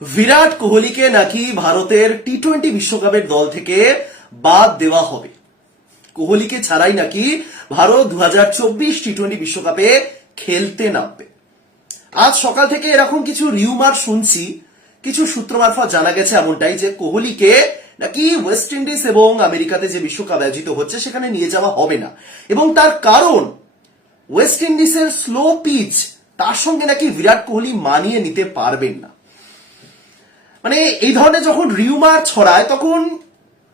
বিরাট কোহলিকে নাকি ভারতের টি টোয়েন্টি বিশ্বকাপের দল থেকে বাদ দেওয়া হবে। কোহলিকে ছাড়াই নাকি ভারত দু টি টোয়েন্টি বিশ্বকাপে খেলতে নামবে। আজ সকাল থেকে এরকম কিছু রিউমার শুনছি, কিছু সূত্র মারফত জানা গেছে এমনটাই যে কোহলিকে নাকি ওয়েস্ট ইন্ডিজ এবং আমেরিকাতে যে বিশ্বকাপ আয়োজিত হচ্ছে সেখানে নিয়ে যাওয়া হবে না। এবং তার কারণ ওয়েস্ট ইন্ডিজের স্লো পিচ তার সঙ্গে নাকি বিরাট কোহলি মানিয়ে নিতে পারবেন না। মানে এই ধরনের যখন রিউমার ছড়ায়, তখন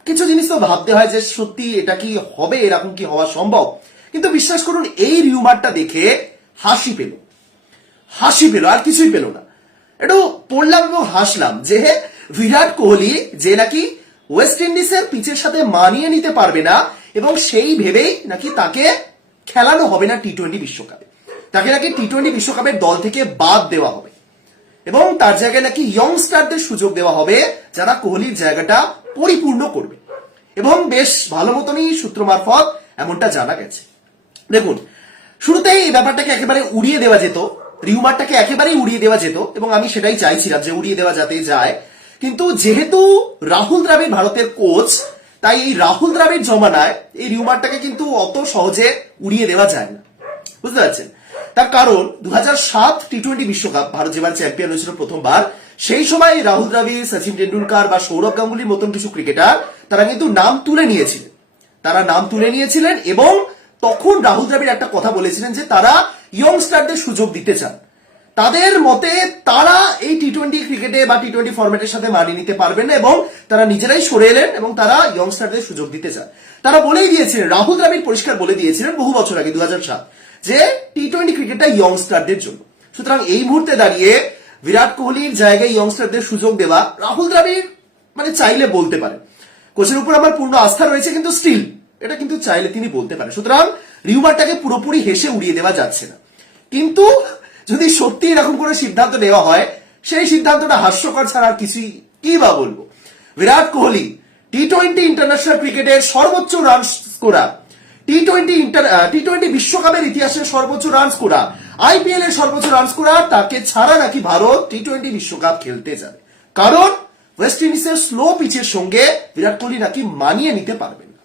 কিছু জিনিস তো ভাবতে হয় যে, সত্যি এটা কি হবে? এরকম কি হওয়া সম্ভব? কিন্তু বিশ্বাস করুন, এই রিউমারটা দেখে হাসি পেল। হাসি পেল, আর কিছুই পেল না। একটু পড়লাম এবং হাসলাম যে, বিরাট কোহলি যে নাকি ওয়েস্ট ইন্ডিজের পিচের সাথে মানিয়ে নিতে পারবে না, এবং সেই ভেবেই নাকি তাকে খেলানো হবে না টি টোয়েন্টি বিশ্বকাপে। তাকে নাকি টি টোয়েন্টি বিশ্বকাপের দল থেকে বাদ দেওয়া হবে। এবং তার জায়গায় নাকি ইয়ংস্টারদের সুযোগ দেওয়া হবে, যারা কোহলির জায়গাটা পরিপূর্ণ করবে। এবং বেশ ভালো মতনই সূত্র মারফত এমনটা জানা গেছে। দেখুন, শুরুতেই এই ব্যাপারটাকে একেবারে উড়িয়ে দেওয়া যেত রিউমারটাকে একেবারেই উড়িয়ে দেওয়া যেত, এবং আমি সেটাই চাইছিলাম যে উড়িয়ে দেওয়া যাতে যায়। কিন্তু যেহেতু রাহুল দ্রাবিড় ভারতের কোচ তাই এই রাহুল দ্রাবিড় জমানায় এই রিউমারটাকে কিন্তু অত সহজে উড়িয়ে দেওয়া যায় না। বুঝতে পারছেন? তার কারণ দু সাত টি টোয়েন্টি বিশ্বকাপ ভারত যেবার চ্যাম্পিয়ন হয়েছিল প্রথমবার, সেই সময় রাহুল দ্রাবিড়, সচিন টেন্ডুলকার বা সৌরভ গাঙ্গুলির মতন কিছু ক্রিকেটার তারা কিন্তু নাম তুলে নিয়েছিলেন। তারা নাম তুলে নিয়েছিলেন এবং তখন রাহুল দ্রাবিড় একটা কথা বলেছিলেন যে তারা ইয়ংস্টারদের সুযোগ দিতে চান। তাদের মতে তারা এই টি টোয়েন্টি ক্রিকেটে বা টি টোয়েন্টি ফরম্যাটের সাথে মানিয়ে নিতে পারবেন না এবং তারা নিজেরাই সরে এলেন এবং তারা ইয়ংস্টারদের সুযোগ দিতে চান। তারা বলেই দিয়েছিলেন, রাহুল দ্রাবিড় পরিষ্কার বলে দিয়েছিলেন বহু বছর আগে দু সাত। যে টি টোয়েন্টি ক্রিকেটটা ইয়ংস্টারদের জন্য। সুতরাং এই মুহূর্তে দাঁড়িয়ে বিরাট কোহলির জায়গায় ইয়ংস্টারদের সুযোগ দেওয়া রাহুল দ্রাবিড় মানে চাইলে বলতে পারে কোচের উপর আমার পূর্ণ আস্থা রয়েছে, কিন্তু স্টিল এটা কিন্তু চাইলে তিনি বলতে পারেন। সুতরাং রিউমারটাকে পুরোপুরি হেসে উড়িয়ে দেওয়া যাচ্ছে না। কিন্তু যদি সত্যি এরকম করে সিদ্ধান্ত নেওয়া হয়, সেই সিদ্ধান্তটা হাস্যকর ছাড়া আর কিছুই কি বা বলব? Virat Kohli T twenty international ক্রিকেটের সর্বোচ্চ run scorer T twenty inter T twenty বিশ্বকাপের ইতিহাসে সর্বোচ্চ রান স্কোরার আইপিএল এর সর্বোচ্চ রান স্কোরার তাকে ছাড়া নাকি ভারত টি টোয়েন্টি বিশ্বকাপ খেলতে যাবে। কারণ ওয়েস্ট ইন্ডিজের স্লো পিচের সঙ্গে বিরাট কোহলি নাকি মানিয়ে নিতে পারবেন না।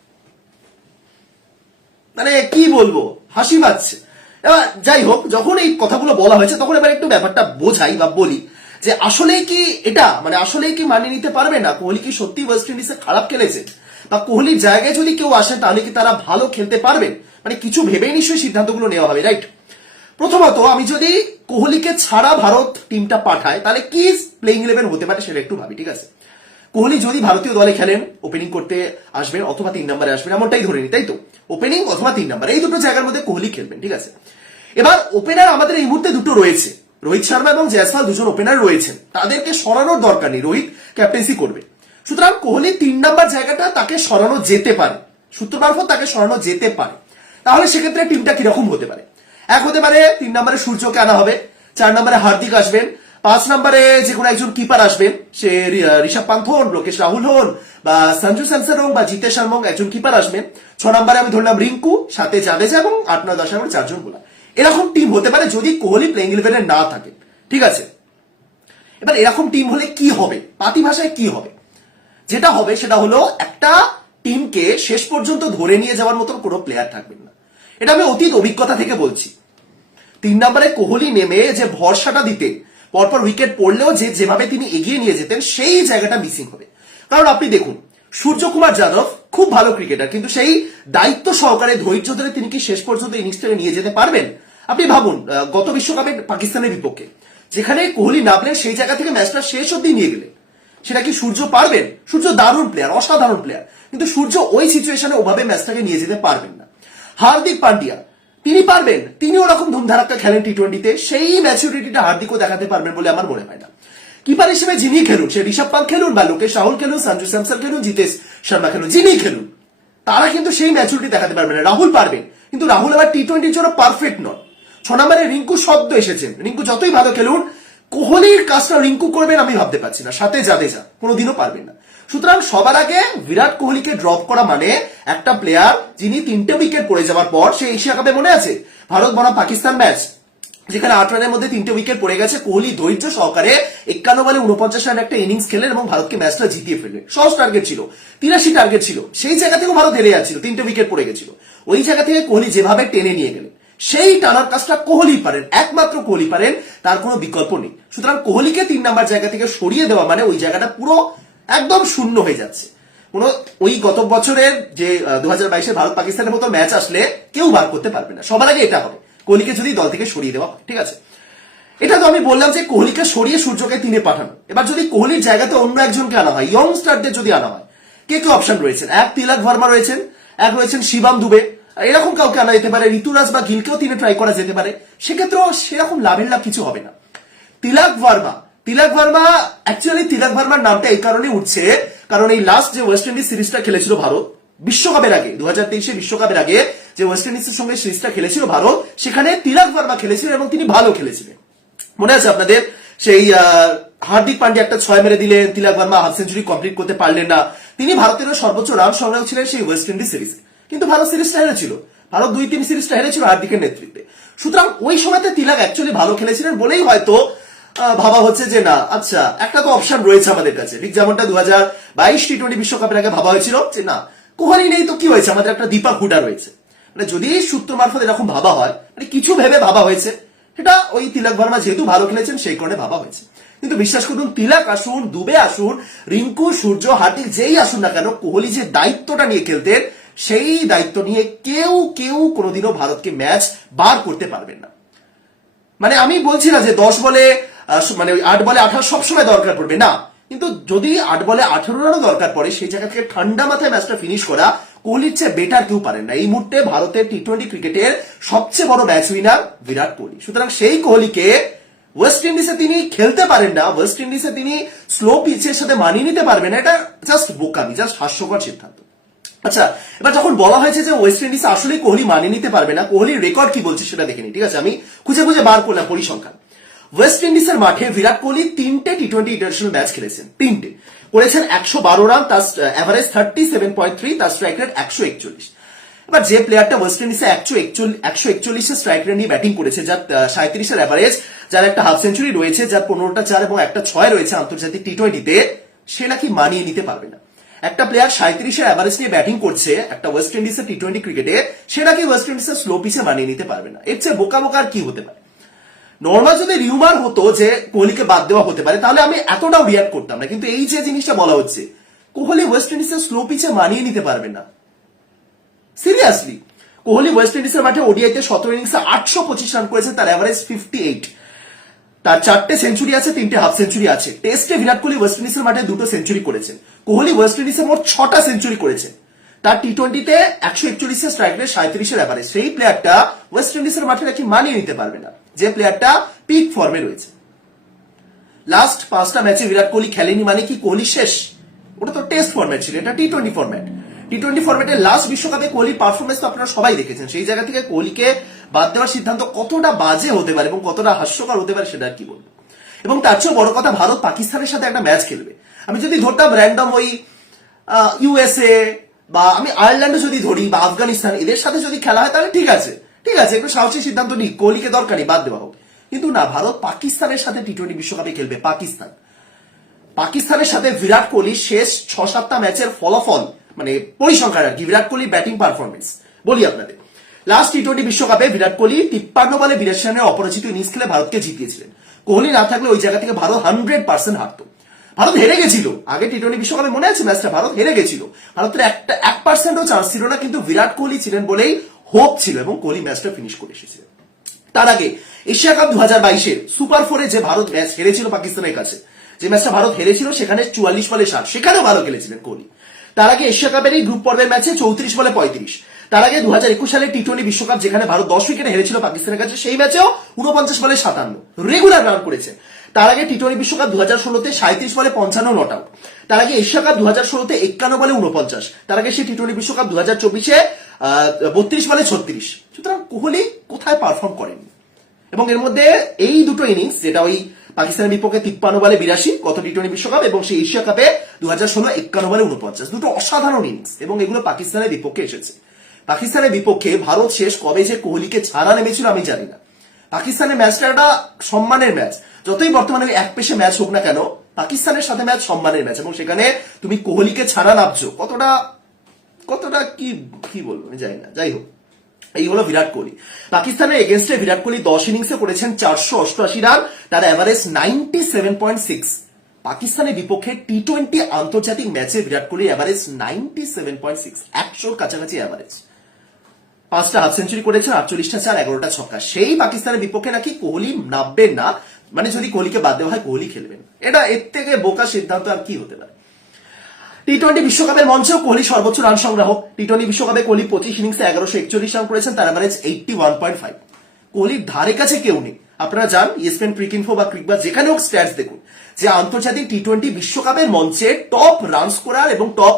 মানে কি বলব? হাসি পাচ্ছে। এবার, যাই হোক, যখন এই কথাগুলো বলা হয়েছে, তখন এবার একটু ব্যাপারটা বোঝাই বা বলি যে আসলে কি এটা? মানে আসলে কি মানিয়ে নিতে পারবে না? কোহলি কি সত্যি ওয়েস্ট ইন্ডিজে খারাপ খেলেছে? বা কোহলির জায়গায় যদি কেউ আসে তাহলে কি তারা ভালো খেলতে পারবেন মানে কিছু ভেবেই নিশ্চয়ই সিদ্ধান্তগুলো নেওয়া হবে রাইট প্রথমত, আমি যদি কোহলিকে ছাড়া ভারত টিমটা পাঠায়, তাহলে কি প্লেইং ইলেভেন হতে পারে সেটা একটু ভাবি, ঠিক আছে? কোহলি যদি ভারতীয় দলে খেলেন ওপেনিং করতে আসবেন অথবা তিন নম্বরে আসবেন, এমনটাই ধরে নি তাই তো? ওপেনিং অথবা তিন নম্বর, এই দুটো জায়গার মধ্যে কোহলি খেলবেন, ঠিক আছে? এবার ওপেনার আমাদের এই মুহূর্তে দুটো রয়েছে, রোহিত শর্মা এবং জয়সওয়াল, দুজন ওপেনার রয়েছেন। তাদেরকে সরানোর দরকার নেই, রোহিত ক্যাপ্টেন্সি করবে। সুতরাং কোহলি তিন নাম্বার জায়গাটা তাকে সরানো যেতে পারে। সূত্র মারফত তাকে সরানো যেতে পারে। তাহলে সেক্ষেত্রে টিমটা কীরকম হতে পারে? এক হতে পারে তিন নম্বরে সূর্যকে আনা হবে, চার নম্বরে হার্দিক আসবেন, পাঁচ নম্বরে যে কোনো একজন কিপার আসবেন, সে ঋষভ পান্থ হন, লোকেশ রাহুল হন, বা সঞ্জু স্যামসন হোক বা জিতেশ শর্মা একজন কিপার আসবেন। ছ নম্বরে আমি ধরলাম রিঙ্কু, সাথে জাদেজা এবং আট নয় দশ নম্বরে চারজন গোলা এরকম টিম হতে পারে যদি কোহলি প্লেইং ইলেভেনে না থাকে। ঠিক আছে? এবার এরকম টিম হলে কি হবে? পাতি ভাষায় কি হবে? যেটা হবে সেটা হলো একটা টিমকে শেষ পর্যন্ত ধরে নিয়ে যাওয়ার মতন কোনো প্লেয়ার থাকবেন না। এটা আমি অতীত অভিজ্ঞতা থেকে বলছি। তিন নম্বরে কোহলি নেমে যে ভরসাটা দিতেন, পরপর উইকেট পড়লেও যে যেভাবে তিনি এগিয়ে নিয়ে যেতেন, সেই জায়গাটা মিসিং হবে। কারণ আপনি দেখুন, সূর্যকুমার যাদব খুব ভালো ক্রিকেটার কিন্তু সেই দায়িত্ব সহকারে, ধৈর্য ধরে তিনি কি শেষ পর্যন্ত ইনিংসটাকে নিয়ে যেতে পারবেন? আপনি ভাবুন গত বিশ্বকাপে পাকিস্তানের বিপক্ষে, যেখানে কোহলি নামলেন সেই জায়গা থেকে ম্যাচটা শেষ অব্দি নিয়ে গেলেন। সেটা কি সূর্য পারবেন? সূর্য দারুণ প্লেয়ার অসাধারণ প্লেয়ার কিন্তু সূর্য ওই সিচুয়েশনে ওভাবে ম্যাচটাকে নিয়ে যেতে পারবেন না। হার্দিক পান্ডিয়া, তিনি পারবেন। তিনি ওরকম ধুমধারাক্কা খেলেন টি টোয়েন্টিতে সেই ম্যাচুরিটিটা হার্দিকও দেখাতে পারবেন বলে আমার মনে হয় না। কিপার হিসেবে যিনি খেলুন, সে ঋষভ পাল খেলুন বা লোকেশ রাহুল খেলুন, সঞ্জু স্যামসন খেলুন, জিতেশ শর্মা খেলুন, যিনি খেলুন, তারা কিন্তু সেই ম্যাচুরিটি দেখাতে পারবেন না। রাহুল পারবেন, কিন্তু রাহুল আবার টি টোয়েন্টির জন্য পারফেক্ট নয়। ছ নম্বরে রিঙ্কু শব্দ এসেছেন রিঙ্কু যতই ভালো খেলুন কোহলির কাজটা রিঙ্কু করবেন আমি ভাবতে পারছি না। সাথে জাদেজা কোনোদিনও পারবেন না। সুতরাং সবার আগে বিরাট কোহলিকে ড্রপ করা মানে একটা প্লেয়ার যিনি তিনটে উইকেট পড়ে যাওয়ার পর সে এশিয়া কাপে মনে আছে? ভারত বনাম পাকিস্তান ম্যাচ যেখানে আট রানের মধ্যে তিনটে উইকেট পড়ে গেছে। কোহলি ধৈর্য সহকারে একান্ন বলে উনপঞ্চাশ রানের একটা ইনিংস খেলেন এবং ভারতকে ম্যাচটা জিতিয়ে ফেললেন। সহজ টার্গেট ছিল, তিরাশি টার্গেট ছিল। সেই জায়গা থেকেও ভারত হেরে যাচ্ছিল, তিনটে উইকেট পড়ে গেছিল। ওই জায়গা থেকে কোহলি যেভাবে টেনে নিয়ে গেলেন সেই টানার কাজটা কোহলি পারেন, একমাত্র কোহলি পারেন, তার কোনো বিকল্প নেই। সুতরাং কোহলিকে তিন নাম্বার জায়গা থেকে সরিয়ে দেওয়া মানে ওই জায়গাটা পুরো একদম শূন্য হয়ে যাচ্ছে। কোন ওই গত বছরের যে দু হাজার ভারত পাকিস্তানের মতো ম্যাচ আসলে কেউ বার করতে পারবে না। সবার আগে এটা হবে। কোহলিকে যদি দল থেকে সরিয়ে দেওয়া হয়, ঠিক আছে? এটা তো আমি বললাম যে কোহলিকে সরিয়ে সূর্যকে তিনে পাঠানো। এবার যদি কোহলির জায়গাতে অন্য একজনকে আনা হয় ইয়ং স্টারদের যদি আনা হয় কে কে অপশন রয়েছেন? এক তিলক ভার্মা রয়েছেন, এক রয়েছেন শিবাম দুবে। এরকম কাউকে আনা যেতে পারে, ঋতুরাজ বা গিলকেও তিনি ট্রাই করা যেতে পারে, সেক্ষেত্রেও সেরকম লাভের লাভ কিছু হবে না। তিলক ভার্মা তিলক ভার্মা অ্যাকচুয়ালি তিলক ভার্মার নামটা এই কারণে উঠছে, কারণ এই লাস্ট যে ওয়েস্ট ইন্ডিজ সিরিজটা খেলেছিল ভারত, বিশ্বকাপের আগে দু হাজার তেইশে বিশ্বকাপের আগে যে ওয়েস্ট ইন্ডিজের সঙ্গে সিরিজটা খেলেছিল ভারত, সেখানে তিলক ভার্মা খেলেছিল এবং তিনি ভালো খেলেছিলেন। মনে আছে আপনাদের? সেই হার্দিক পান্ডে একটা ছয় মেরে দিলেন, Tilak Varma half century complete করতে পারলেন না। তিনি ভারতের সর্বোচ্চ রান সংগ্রাহক ছিলেন সেই ওয়েস্ট ইন্ডিজ সিরিজে কিন্তু ভারত সিরিজটা হেরেছিল। ভারত দুই তিন সিরিজটা হেরেছিল হার্দিকের নেতৃত্বে। সুতরাং ওই সময়তে তিলক অ্যাকচুয়ালি ভালো খেলেছিলেন বলেই হয়তো ভাবা হচ্ছে যে না আচ্ছা একটা তো অপশন রয়েছে আমাদের কাছে। ঠিক যেমনটা দু হাজার বাইশ টি টোয়েন্টি বিশ্বকাপের আগে ভাবা হয়েছিল যে না, কোহলি নেই তো কি হয়েছে? আমাদের একটা দীপক হুডা রয়েছে। মানে যদি এই সূত্র মারফত এরকম ভাবা হয় মানে কিছু ভেবে ভাবা হয়েছে, সেটা ওই তিলক ভার্মা যেহেতু ভালো খেলেছেন সেই কারণে ভাবা হয়েছে। কিন্তু বিশ্বাস করুন, তিলক আসুন, দুবে আসুন, রিঙ্কু, সূর্য, হার্দিক যেই আসুন না কেন, কোহলি যে দায়িত্বটা নিয়ে খেলতেন সেই দায়িত্ব নিয়ে কেউ কেউ কোনোদিনও ভারতকে ম্যাচ বার করতে পারবেন না। মানে আমি বলছি না যে দশ বলে মানে আট বলে আঠারো সবসময় দরকার পড়বে, না। কিন্তু যদি আট বলে আঠারো রানও দরকার পড়ে, সেই জায়গা থেকে ঠান্ডা মাথায় ম্যাচটা ফিনিশ করা কোহলির চেয়ে বেটার কেউ পারেন না। এই মুহূর্তে ভারতের টি টোয়েন্টি ক্রিকেটের সবচেয়ে বড় ম্যাচ উইনার বিরাট কোহলি। সুতরাং সেই কোহলিকে ওয়েস্ট ইন্ডিজে তিনি খেলতে পারেন না। ওয়েস্ট ইন্ডিজে তিনি স্লো পিচের সাথে মানিয়ে নিতে পারবেন এটা জাস্ট বোকামি জাস্ট হাস্যকর সিদ্ধান্ত। আচ্ছা এবার যখন বলা হয়েছে যে ওয়েস্ট ইন্ডিজ আসলে কোহলি মানিয়ে নিতে পারবে না, কোহলির রেকর্ড কি বলছে সেটা দেখে নি ঠিক আছে? আমি খুঁজে খুঁজে বার করলাম পরিসংখ্যান। ওয়েস্ট ইন্ডিজের মাঠে বিরাট কোহলি তিনটে টি টোয়েন্টি ইন্টারন্যাশনাল ম্যাচ খেলেছেন, তিনটে। করেছেন একশো বারো রান তার average thirty seven point three তার স্ট্রাইক রেট একশো একচল্লিশ। এবার যে প্লেয়ারটা ওয়েস্ট ইন্ডিজে একশো একশো একচল্লিশের স্ট্রাইক রেট নিয়ে ব্যাটিং করেছে, যার সাঁত্রিশের অ্যাভারেজ যার একটা হাফ সেঞ্চুরি রয়েছে, যার পনেরোটা চার এবং একটা ছয় রয়েছে আন্তর্জাতিক টি টোয়েন্টিতে সে নাকি মানিয়ে নিতে পারবে না। একটা প্লেয়ার সাঁত্রিশের অ্যাভারেজ নিয়ে ব্যাটিং করছে, একটা ওয়েস্ট ইন্ডিজের টি টোয়েন্টি ক্রিকেটে সে নাকি ওয়েস্ট ইন্ডিজের স্লো পিচে মানিয়ে নিতে পারবে না। এর চেয়ে বোকা বোকা আর কি হতে পারে? নর্মাল যদি রিউমার হতো যে কোহলিকে বাদ দেওয়া হতে পারে, তাহলে আমি এতটাও রিয়াক্ট করতাম না। কিন্তু এই যে জিনিসটা বলা হচ্ছে, কোহলি ওয়েস্ট ইন্ডিজের স্লো পিচে মানিয়ে নিতে পারবে না। সিরিয়াসলি কোহলি ওয়েস্ট ইন্ডিজের মাঠে ওডিআইতে সতেরো ইনিংসে আটশো পঁচিশ রান করেছে, তার অ্যাভারেজ ফিফটি এইট তার চারটে সেঞ্চুরি আছে, তিনটে হাফ সেঞ্চুরি আছে। টেস্টে বিরাট কোহলি ওয়েস্ট ইন্ডিজের মাঠে দুটো সেঞ্চুরি করেছেন কোহলি ওয়েস্ট ইন্ডিজে মোট ছটা সেঞ্চুরি করেছে। তার টি টোয়েন্টিতে একশো একচল্লিশের স্ট্রাইক রেট সাঁত্রিশের অ্যাভারেজ সেই প্লেয়ারটা ওয়েস্ট ইন্ডিজের মাঠে নাকি মানিয়ে নিতে পারবে না। যে প্লেয়ারটা পিক ফর্মে রয়েছে। লাস্ট পাঁচটা ম্যাচে বিরাট কোহলি খেলেনি মানে কি কোহলি শেষ? ওটা তো টেস্ট ফরম্যাট ছিল, এটা T twenty format T twenty ফরম্যাটে লাস্ট বিশ্বকাপে কোহলি পারফরমেন্স তো আপনারা সবাই দেখেছেন। সেই জায়গা থেকে কোহলিকে বাদ দেওয়ার সিদ্ধান্ত কতটা বাজে হতে পারে এবং কতটা হাস্যকর হতে পারে সেটা আর কি বলব। এবং তার চেয়েও বড় কথা, ভারত পাকিস্তানের সাথে একটা ম্যাচ খেলবে। আমি যদি ধরতাম র্যান্ডম ওই ইউএসএ বা আমি আয়ারল্যান্ডে যদি ধরি বা আফগানিস্তান, এদের সাথে যদি খেলা হয় তাহলে ঠিক আছে। ঠিক আছে, একটু সাহসী সিদ্ধান্ত নিই কোহলিকে দরকারই বাদ দেওয়া হোক। কিন্তু না, ভারত পাকিস্তানের সাথে টি টোয়েন্টি বিশ্বকাপে খেলবে, পাকিস্তান। পাকিস্তানের সাথে বিরাট কোহলি শেষ ছ সাতটা ম্যাচের ফলাফল মানে পরিসংখ্যান আর কি, বিরাট কোহলি ব্যাটিং পারফরমেন্স বলি আপনাদের লাস্ট টি টোয়েন্টি বিশ্বকাপে বিরাট কোহলি তিপ্পান্ন বলে বিরাশি রানের অপরাজিত ইনিংস খেলে ভারতকে জিতিয়েছিলেন। কোহলি না থাকলে ওই জায়গা থেকে ভারত হান্ড্রেড পার্সেন্ট হারতো। ভারত হেরে গেছিল। আগে টি টোয়েন্টি বিশ্বকাপে মনে আছে ম্যাচটা? ভারত হেরে গেছিল। ভারতের একটা এক পার্সেন্টও চান্স ছিল না, কিন্তু বিরাট কোহলি ছিলেন বলেই হোপ ছিল এবং কোহলি ম্যাচটা ফিনিশ করে এসেছিলেন তার আগে এশিয়া কাপ দু হাজার বাইশের সুপার ফোরে যে ভারত ম্যাচ হেরেছিল পাকিস্তানের কাছে, যে ম্যাচটা ভারত হেরেছিল সেখানে চুয়াল্লিশ বলে ষাট সেখানেও ভালো খেলেছিলেন কোহলি। তার আগে এশিয়া কাপের এই গ্রুপ পর্বের ম্যাচে চৌত্রিশ বলে পঁয়ত্রিশ। তার আগে দু হাজার একুশ সালে টি টোয়েন্টি বিশ্বকাপ যেখানে ভারত দশ উইকেটে হেরেছিল পাকিস্তানের কাছে, সেই ম্যাচেও উনপঞ্চাশ বলে সাতান্ন। রেগুলার রান করেছে। তার আগে টি টোয়েন্টি বিশ্বকাপ দু হাজার ষোলোতে সাঁত্রিশ বলে পঞ্চান্ন নট আউট তার আগে এশিয়া কাপ দু হাজার ষোলোতে একান্ন বলে উনপঞ্চাশ তার আগে সে টি টোয়েন্টি বিশ্বকাপ দু হাজার চব্বিশে বত্রিশ বলে ছত্রিশ। সুতরাং কোহলি কোথায় পারফর্ম করেন? এবং এর মধ্যে এই দুটো ইনিংস যেটা ওই পাকিস্তানের বিপক্ষে তিপ্পান্ন বলে বিরাশি, গত টি টোয়েন্টি বিশ্বকাপ, এবং সেই এশিয়া কাপে দু হাজার ষোলো একান্ন বলে উনপঞ্চাশ দুটো অসাধারণ ইনিংস এবং এগুলো পাকিস্তানের বিপক্ষে এসেছে। পাকিস্তানের বিপক্ষে ভারত শেষ কবে যে কোহলিকে ছাড়া নেমেছিল আমি জানি না। পাকিস্তানের ম্যাচটা একটা সম্মানের ম্যাচ। যতই বর্তমানে এক পেশে ম্যাচ হোক না কেন, পাকিস্তানের সাথে ম্যাচ সম্মানের ম্যাচ। এবং সেখানে তুমি কোহলিকে ছাড়া নামছো কতটা কতটা কি কি বলব, আমি জানি না। যাই হোক, এই হলো বিরাট কোহলি। পাকিস্তানের এগেনস্টে বিরাট কোহলি দশ ইনিংসে করেছেন চারশো অষ্টআশি রান, তার average ninety seven point six পাকিস্তানের বিপক্ষে টি টোয়েন্টি আন্তর্জাতিক ম্যাচে Virat Kohli average ninety seven point six একশোর কাছাকাছি অ্যাভারেজ পাঁচটা হাফ সেঞ্চুরি করেছেন আটচল্লিশটা চার, এগারোটা ছক্কা। সেই পাকিস্তানের বিপক্ষে নাকি কোহলি নামবেন না? মানে যদি কোহলিকে বাদ দেওয়া হয়, কোহলি খেলবেন। এটা এর থেকে বোকা সিদ্ধান্ত আর কি হতে পারে? টি টোয়েন্টি বিশ্বকাপের মঞ্চেও কোহলি সর্বোচ্চ রান সংগ্রাহক। টি টোয়েন্টি বিশ্বকাপে কোহলি পঁচিশ ইনিংসে এগারোশো একচল্লিশ রান করেছেন, তার average eighty one point five কোহলির ধারে কাছে কেউ নেই। আপনারা যান E ইএসপিএন ক্রিকিনফো বা ক্রিক বা যেখানে হোক স্ট্যাটস দেখুন। যে আন্তর্জাতিক টি টোয়েন্টি বিশ্বকাপের মঞ্চে টপ রান স্কোরার এবং টপ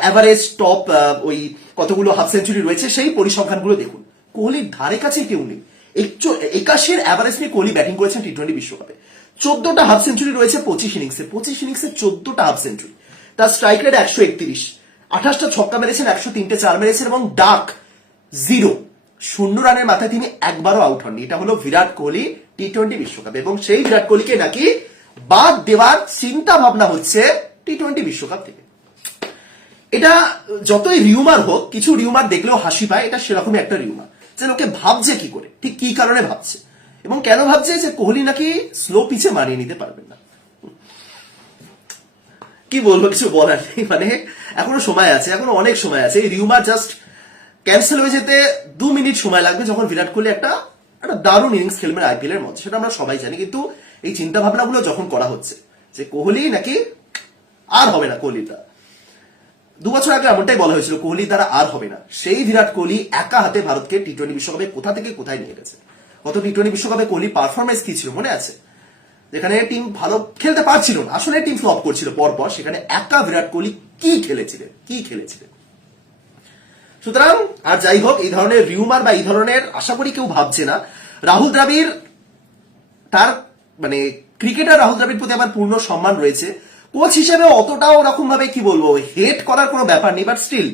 অ্যাভারেজ টপ ওই কতগুলো হাফ সেঞ্চুরি রয়েছে, সেই পরিসংখ্যানগুলো দেখুন। কোহলির ধারে কাছে কেউ নেই। একচো- একাশির অ্যাভারেজ নিয়ে কোহলি ব্যাটিং করেছেন টি টোয়েন্টি বিশ্বকাপে। চোদ্দটা হাফ সেঞ্চুরি রয়েছে পঁচিশ ইনিংসে পঁচিশ ইনিংসে চোদ্দটা হাফ সেঞ্চুরি তার স্ট্রাইক রেট একশো একত্রিশ। আঠাশটা ছক্কা মেরেছেন, একশো তিনটে চার মেরেছেন এবং ডাক জিরো শূন্য রানের মাথায় তিনি একবারও আউট হননি। এটা হলো বিরাট কোহলি টি টোয়েন্টি বিশ্বকাপ। এবং সেই বিরাট কোহলিকে নাকি বাদ দেওয়ার চিন্তা ভাবনা হচ্ছে টি টোয়েন্টি বিশ্বকাপ থেকে। এটা যতই রিউমার হোক, কিছু রিউমার দেখলেও হাসি পায়, এটা সেরকমই একটা রিউমার যে লোকে ভাবছে কি করে, ঠিক কি কারণে ভাবছে? এবং কেন ভাবছে যে কোহলি নাকি স্লো পিচে মানিয়ে নিতে পারবেন না? কি বলব, কিছু বলার নেই। মানে এখনও সময় আছে, এখনও অনেক সময় আছে। এই রিউমার জাস্ট ক্যান্সেল হয়ে যেতে দু মিনিট সময় লাগবে যখন বিরাট কোহলি একটা একটা দারুণ ইনিংস খেলবেন আইপিএল এর মধ্যে, সেটা আমরা সবাই জানি। কিন্তু এই চিন্তা ভাবনাগুলো যখন করা হচ্ছে, যে কোহলি নাকি আর হবে না কোহলিটা দু বছর আগে এমনটাই বলা হয়েছিল কোহলি দ্বারা আর হবে না। সেই বিরাট কোহলি একা হাতে ভারতকে টি টোয়েন্টি বিশ্বকাপে কোথা থেকে কোথায় নিয়ে গেছে? গত টি টোয়েন্টি বিশ্বকাপে কোহলি পারফরমেন্স কি ছিল, মনে আছে? যেখানে টিম ভালো খেলতে পারছিল না। আসলে টিম ফ্লপ করছিল পরপর, সেখানে একা বিরাট কোহলি কি খেলেছিলেন? কি খেলেছিলেন? সুতরাং, আর যাই হোক, এই ধরনের রিউমার বা এই ধরনের আশা করি কেউ ভাবছে না। রাহুল দ্রাবিড়, তার মানে ক্রিকেটার রাহুল দ্রাবিড় প্রতি আমার পূর্ণ সম্মান রয়েছে। কোচ হিসেবে অতটাও ওরকম ভাবে কি বলব হেট করার কোনো ব্যাপার নেই বাট স্টিল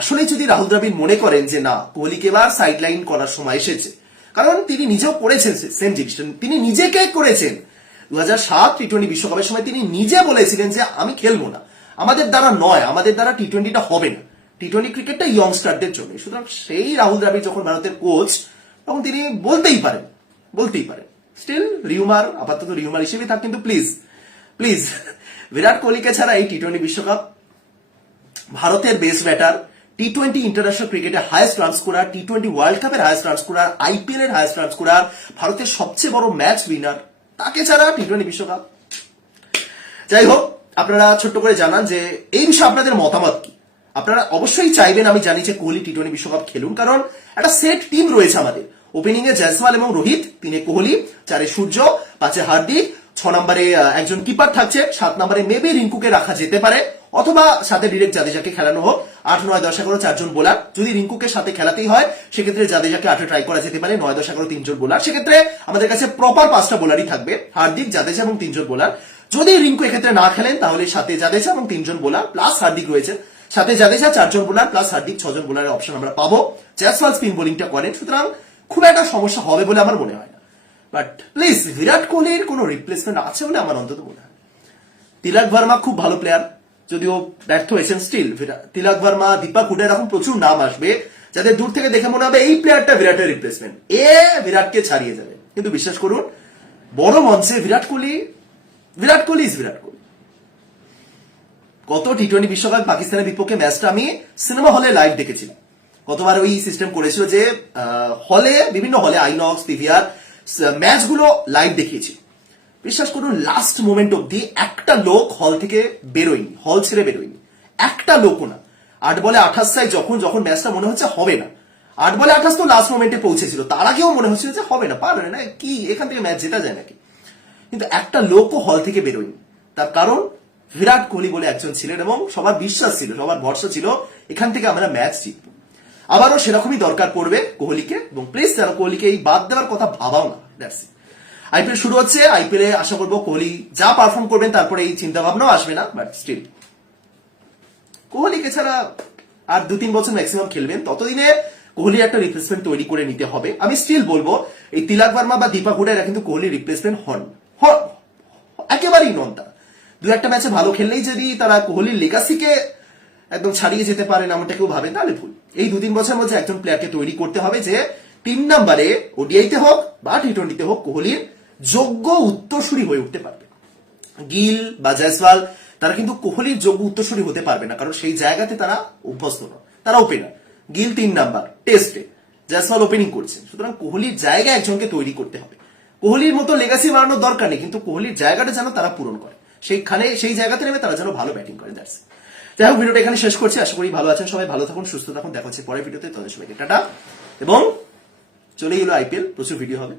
আসলে যদি রাহুল দ্রাবিড় মনে করেন যে না, কোহলিকে এবার সাইড লাইন করার সময় এসেছে, কারণ তিনি নিজেও করেছেন সেম জিনিসটা তিনি নিজেকে করেছেন। দু হাজার সাত টি টোয়েন্টি বিশ্বকাপের সময় তিনি নিজে বলেছিলেন যে, আমি খেলব না। আমাদের দ্বারা নয়, আমাদের দ্বারা টি টোয়েন্টিটা হবে না। টি টোয়েন্টি ক্রিকেটটা ইয়ংস্টারদের জন্য। সুতরাং সেই রাহুল দ্রাবিড় যখন ভারতের কোচ তখন তিনি বলতেই পারেন বলতেই পারেন। স্টিল রিউমার আপাতত রিউমার হিসেবে থাক, কিন্তু প্লিজ প্লিজ বিরাট কোহলিকে ছাড়া এই টি টোয়েন্টি বিশ্বকাপ, ভারতের best batter T twenty international ক্রিকেটে highest run scorer T twenty world কাপের হায়েস্ট রান স্কোরার আইপিএল এর হায়েস্ট রান স্কোরার ভারতের সবচেয়ে বড় ম্যাচ উইনার তাকে ছাড়া টি টোয়েন্টি বিশ্বকাপ। যাই হোক, আপনারা ছোট্ট করে জানান যে এই বিষয়ে আপনাদের মতামত কি? আপনারা অবশ্যই চাইবেন আমি জানি যে কোহলি টি টোয়েন্টি বিশ্বকাপ খেলুন, কারণ একটা সেট টিম রয়েছে আমাদের। ওপেনিং এ জয়সওয়াল এবং রোহিত তিনে কোহলি, চারে সূর্য, পাঁচে হার্দিক নম্বরে একজন কিপার থাকছে, সাত নম্বরে মেবি রিঙ্কুকে রাখা যেতে পারে, অথবা সাথে ডিরেক্ট জাদেজাকে খেলানো হোক। আট, নয়, দশ, এগারো, চারজন বোলার যদি রিঙ্কুকে সাথে খেলাতেই হয়, সেক্ষেত্রে জাদেজাকে আটে ট্রাই করা যেতে পারে, নয়, দশ, এগারো, তিনজন বোলার সেক্ষেত্রে আমাদের কাছে প্রপার পাঁচটা বোলারই থাকবে, হার্দিক, জাদেজা এবং তিনজন বোলার যদি রিঙ্কু এক্ষেত্রে না খেলেন, তাহলে সাথে জাদেজা এবং তিনজন বোলার প্লাস হার্দিক রয়েছে। সাথে জাদেজা, চারজন বোলার প্লাস হার্দিক ছজন বোলারের অপশন আমরা পাবো। জয়সওয়াল স্পিন বোলিংটা করেন। সুতরাং খুব একটা সমস্যা হবে বলে আমার মনে হয় বাট প্লিজ বিরাট কোহলির কোনো রিপ্লেসমেন্ট আছে বলে আমার অন্তত মনে হয় তিলক ভার্মা খুব ভালো প্লেয়ার যদিও ব্যর্থ হয়েছেন স্টিল তিলক ভার্মা, দীপক হুডা এরকম প্রচুর নাম আসবে, যাদের দূর থেকে দেখে মনে হবে এই প্লেয়ারটা বিরাটের রিপ্লেসমেন্ট এ বিরাটকে ছাড়িয়ে যাবে। কিন্তু বিশ্বাস করুন, বড় মঞ্চে বিরাট কোহলি বিরাট কোহলি ইজ বিরাট কোহলি গত টি টোয়েন্টি বিশ্বকাপ পাকিস্তানের বিপক্ষে ম্যাচটা আমি সিনেমা হলে লাইভ দেখেছিলাম। গতবার ওই সিস্টেম করেছিল যে হলে বিভিন্ন হলে আইনক্স পিভিআর ম্যাচগুলো লাইভ দেখিয়েছিল বিশ্বাস করুন লাস্ট মোমেন্ট অব্দি একটা লোক হল থেকে বেরোয়নি হল ছেড়ে বেরোয়নি। একটা লোকও না। আট বলে আঠাশ সাই যখন যখন ম্যাচটা মনে হচ্ছে হবে না। আট বলে আঠাশ তো লাস্ট মোমেন্টে পৌঁছেছিল। তার আগেও মনে হচ্ছিল যে হবে না, পারবে না, কি, এখান থেকে ম্যাচ জেতা যায় নাকি? কিন্তু একটা লোকও হল থেকে বেরোয়নি। তার কারণ, বিরাট কোহলি বলে একজন ছিলেন এবং সবার বিশ্বাস ছিল, সবার ভরসা ছিল, এখান থেকে আমরা ম্যাচ জিতবো। আবারও সেরকমই দরকার পড়বে কোহলিকে, এবং প্লিজ তারা কোহলিকে এই বাদ দেওয়ার কথা ভাবাও না আইপিএল শুরু হচ্ছে আইপিএল আশা করব কোহলি যা পারফর্ম করবেন, তারপরে এই চিন্তা ভাবনাও আসবে না বাট স্টিল কোহলিকে ছাড়া আর দু তিন বছর ম্যাক্সিমাম খেলবেন, ততদিনে কোহলি একটা রিপ্লেসমেন্ট তৈরি করে নিতে হবে। আমি স্টিল বলব, এই তিলাক বার্মা বা দীপক হুডা কিন্তু কোহলির রিপ্লেসমেন্ট হন একেবারেই নন তারা। দু একটা ম্যাচে ভালো খেললেই যদি তারা কোহলির লেগাসিকে একদম ছাড়িয়ে যেতে পারেন এমনটা কেউ ভাবে তাহলে ভুল। এই দু তিন বছরের মধ্যে একজন প্লেয়ারকে তৈরি করতে হবে যে তিন নাম্বারে ওডিআইতে হোক বা টি টোয়েন্টিতে হোক কোহলির যোগ্য উত্তরসূরি হয়ে উঠতে পারবে। গিল বা জয়সওয়াল, তারা কিন্তু কোহলির যোগ্য উত্তরসূরি হতে পারবে না, কারণ সেই জায়গাতে তারা অভ্যস্ত নয়। তারা ওপেনার গিল তিন নাম্বার, টেস্টে। জয়সওয়াল ওপেনিং করছে। সুতরাং কোহলির জায়গা একজনকে তৈরি করতে হবে। কোহলির মতো লেগাসি বাড়ানোর দরকার নেই, কিন্তু কোহলির জায়গাটা যেন তারা পূরণ করে। সেইখানে, সেই জায়গাতে নেমে তারা যেন ভালো ব্যাটিং করে দ্যাটস যাই হোক, ভিডিওটা এখানে শেষ করছি। আশা করি ভালো আছেন সবাই, ভালো থাকুন, সুস্থ থাকুন। দেখা হচ্ছে পরের ভিডিওতে। তাদের সবাইকে টাটা। এবং চলে গেলো আইপিএল। প্রচুর ভিডিও হবে।